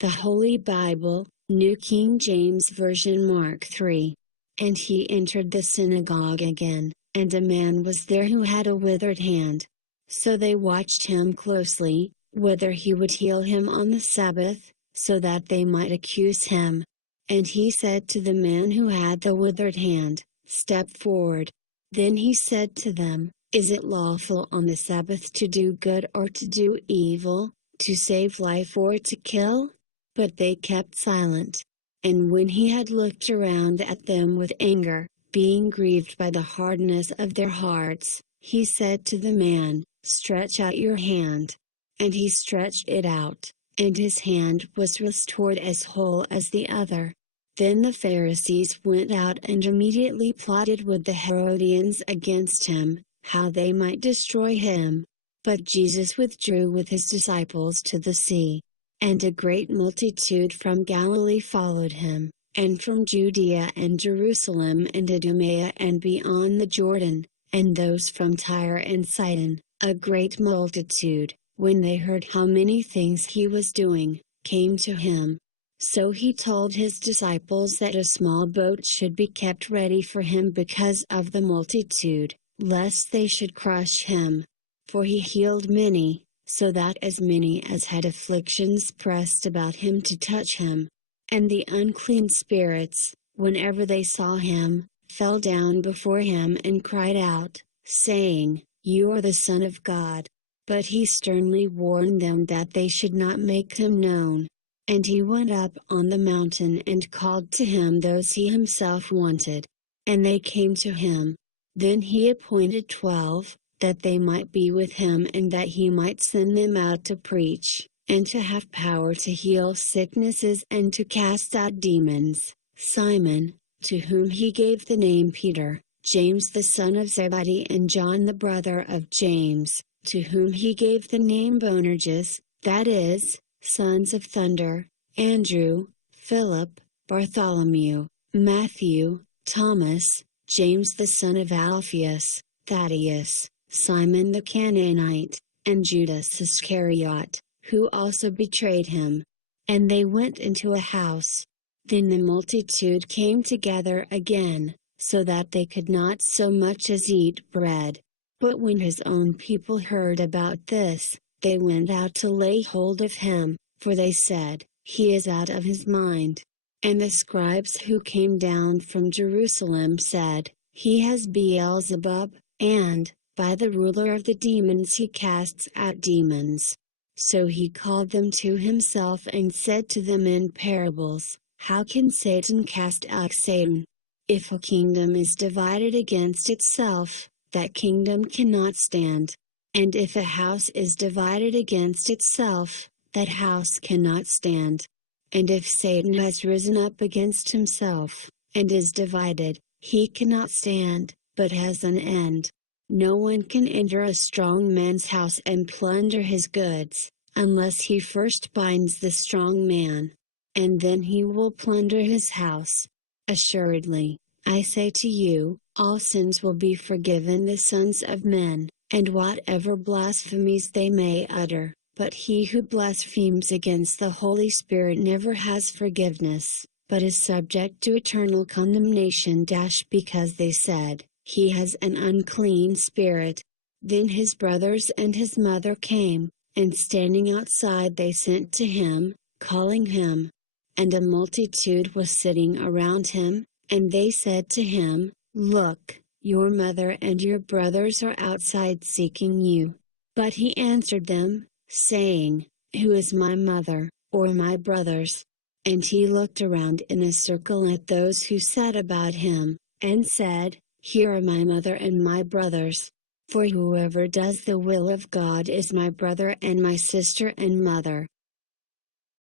The Holy Bible, New King James Version, Mark 3. And he entered the synagogue again, and a man was there who had a withered hand. So they watched him closely, whether he would heal him on the Sabbath, so that they might accuse him. And he said to the man who had the withered hand, "Step forward." Then he said to them, "Is it lawful on the Sabbath to do good or to do evil, to save life or to kill?" But they kept silent. And when he had looked around at them with anger, being grieved by the hardness of their hearts, he said to the man, "Stretch out your hand." And he stretched it out, and his hand was restored as whole as the other. Then the Pharisees went out and immediately plotted with the Herodians against him, how they might destroy him. But Jesus withdrew with his disciples to the sea. And a great multitude from Galilee followed him, and from Judea and Jerusalem and Idumea and beyond the Jordan, and those from Tyre and Sidon, a great multitude, when they heard how many things he was doing, came to him. So he told his disciples that a small boat should be kept ready for him because of the multitude, lest they should crush him. For he healed many, so that as many as had afflictions pressed about him to touch him. And the unclean spirits, whenever they saw him, fell down before him and cried out, saying, "You are the Son of God." But he sternly warned them that they should not make him known. And he went up on the mountain and called to him those he himself wanted. And they came to him. Then he appointed 12, that they might be with him and that he might send them out to preach, and to have power to heal sicknesses and to cast out demons. Simon, to whom he gave the name Peter, James the son of Zebedee and John the brother of James, to whom he gave the name Boanerges, that is, sons of thunder, Andrew, Philip, Bartholomew, Matthew, Thomas, James the son of Alphaeus, Thaddeus, Simon the Canaanite, and Judas Iscariot, who also betrayed him. And they went into a house. Then the multitude came together again, so that they could not so much as eat bread. But when his own people heard about this, they went out to lay hold of him, for they said, "He is out of his mind." And the scribes who came down from Jerusalem said, "He has Beelzebub, and, by the ruler of the demons he casts out demons." So he called them to himself and said to them in parables, "How can Satan cast out Satan? If a kingdom is divided against itself, that kingdom cannot stand. And if a house is divided against itself, that house cannot stand. And if Satan has risen up against himself, and is divided, he cannot stand, but has an end. No one can enter a strong man's house and plunder his goods, unless he first binds the strong man. And then he will plunder his house. Assuredly, I say to you, all sins will be forgiven the sons of men, and whatever blasphemies they may utter. But he who blasphemes against the Holy Spirit never has forgiveness, but is subject to eternal condemnation. Because they said, "He has an unclean spirit." Then his brothers and his mother came, and standing outside they sent to him, calling him. And a multitude was sitting around him, and they said to him, "Look, your mother and your brothers are outside seeking you." But he answered them, saying, "Who is my mother, or my brothers?" And he looked around in a circle at those who sat about him, and said, "Here are my mother and my brothers. For whoever does the will of God is my brother and my sister and mother."